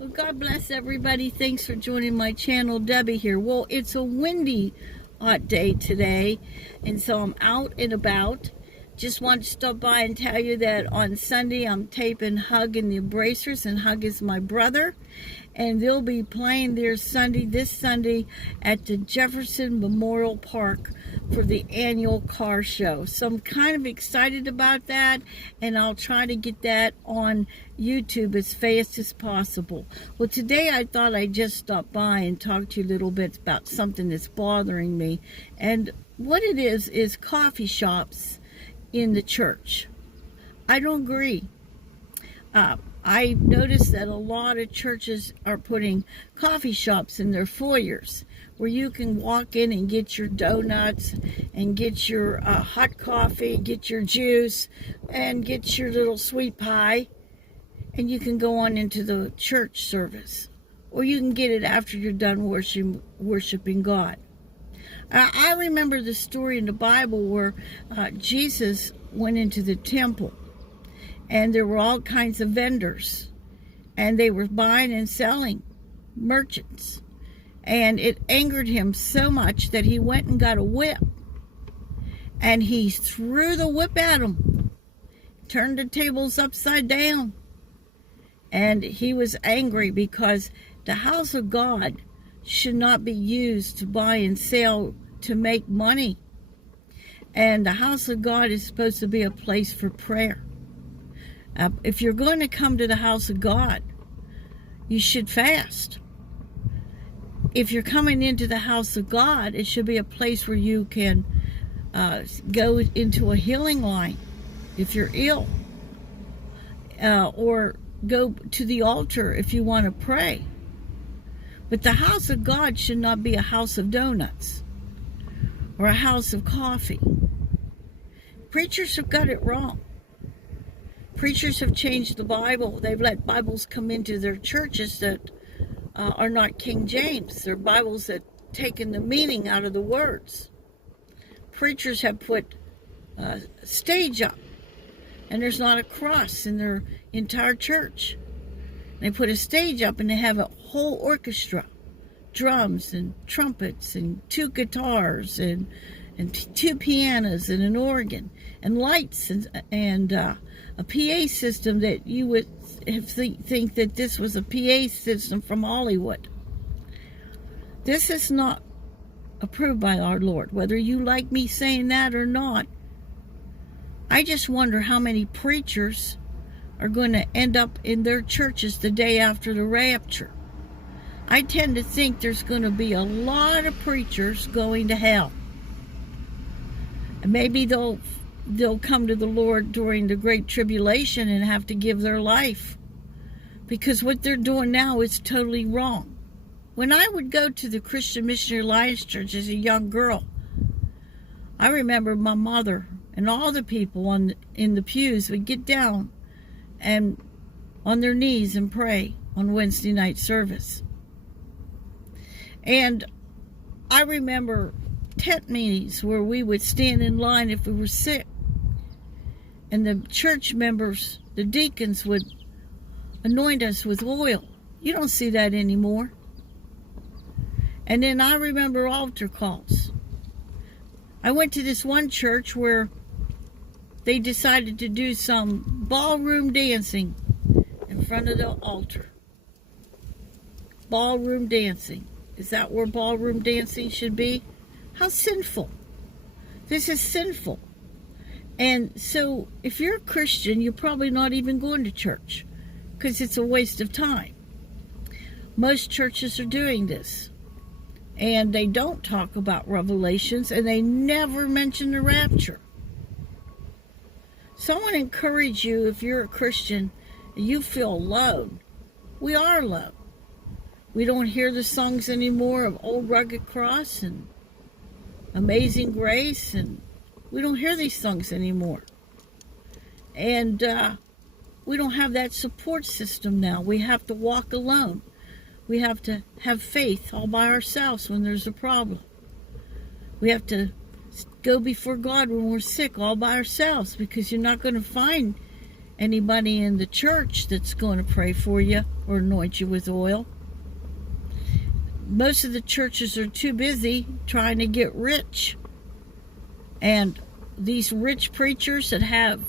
Well, God bless everybody. Thanks for joining my channel. Debbie here. Well, it's a windy, hot day today, and so I'm out and about. Just wanted to stop by and tell you that on Sunday I'm taping Hug and the Embracers, and Hug is my brother, and they'll be playing this Sunday at the Jefferson Memorial Park for the annual car show. So I'm kind of excited about that, and I'll try to get that on YouTube as fast as possible. Well, today I thought I'd just stop by and talk to you a little bit about something that's bothering me, and what it is coffee shops in the church. I don't agree. I noticed that a lot of churches are putting coffee shops in their foyers where you can walk in and get your donuts and get your hot coffee, get your juice, and get your little sweet pie, and you can go on into the church service. Or you can get it after you're done worshiping God. I remember the story in the Bible where Jesus went into the temple, and there were all kinds of vendors, and they were buying and selling, merchants. And it angered him so much that he went and got a whip, and he threw the whip at them, turned the tables upside down. And he was angry because the house of God should not be used to buy and sell to make money. And the house of God is supposed to be a place for prayer. If you're going to come to the house of God, you should fast. If you're coming into the house of God, it should be a place where you can go into a healing line if you're ill, or go to the altar if you want to pray. But the house of God should not be a house of donuts or a house of coffee. Preachers have got it wrong. Preachers have changed the Bible. They've let Bibles come into their churches that are not King James. They're Bibles that taken the meaning out of the words. Preachers have put a stage up, and there's not a cross in their entire church. They put a stage up, and they have a whole orchestra, drums and trumpets and two guitars and two pianos and an organ and lights and a PA system that you would think that this was a PA system from Hollywood. This is not approved by our Lord, whether you like me saying that or not. I just wonder how many preachers are going to end up in their churches the day after the rapture. I tend to think there's going to be a lot of preachers going to hell. And maybe they'll come to the Lord during the Great Tribulation and have to give their life, because what they're doing now is totally wrong. When I would go to the Christian Missionary Alliance Church as a young girl, I remember my mother and all the people in the pews would get down and on their knees and pray on Wednesday night service. And I remember tent meetings where we would stand in line if we were sick, and the church members, the deacons, would anoint us with oil. You don't see that anymore. And then I remember altar calls. I went to this one church where they decided to do some ballroom dancing in front of the altar. Ballroom dancing. Is that where ballroom dancing should be? How sinful. This is sinful. And so if you're a Christian, you're probably not even going to church, because it's a waste of time. Most churches are doing this, and they don't talk about Revelations, and they never mention the rapture. So I want to encourage you, if you're a Christian and you feel alone, we are alone. We don't hear the songs anymore of Old Rugged Cross and Amazing Grace, and we don't hear these songs anymore. And we don't have that support system now. We have to walk alone. We have to have faith all by ourselves when there's a problem. We have to go before God when we're sick all by ourselves, because you're not going to find anybody in the church that's going to pray for you or anoint you with oil. Most of the churches are too busy trying to get rich. And these rich preachers that have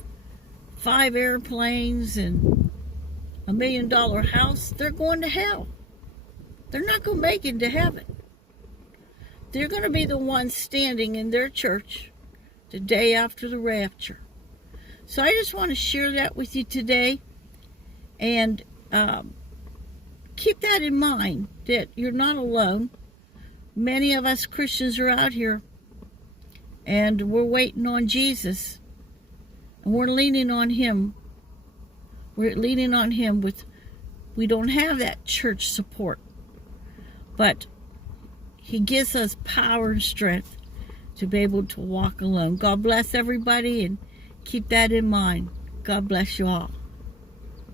5 airplanes and $1 million house, they're going to hell. They're not going to make it to heaven. They're going to be the ones standing in their church the day after the rapture. So I just want to share that with you today. And keep that in mind, that you're not alone. Many of us Christians are out here, and we're waiting on Jesus. And we're leaning on Him. We're leaning on Him we don't have that church support. But He gives us power and strength to be able to walk alone. God bless everybody, and keep that in mind. God bless you all.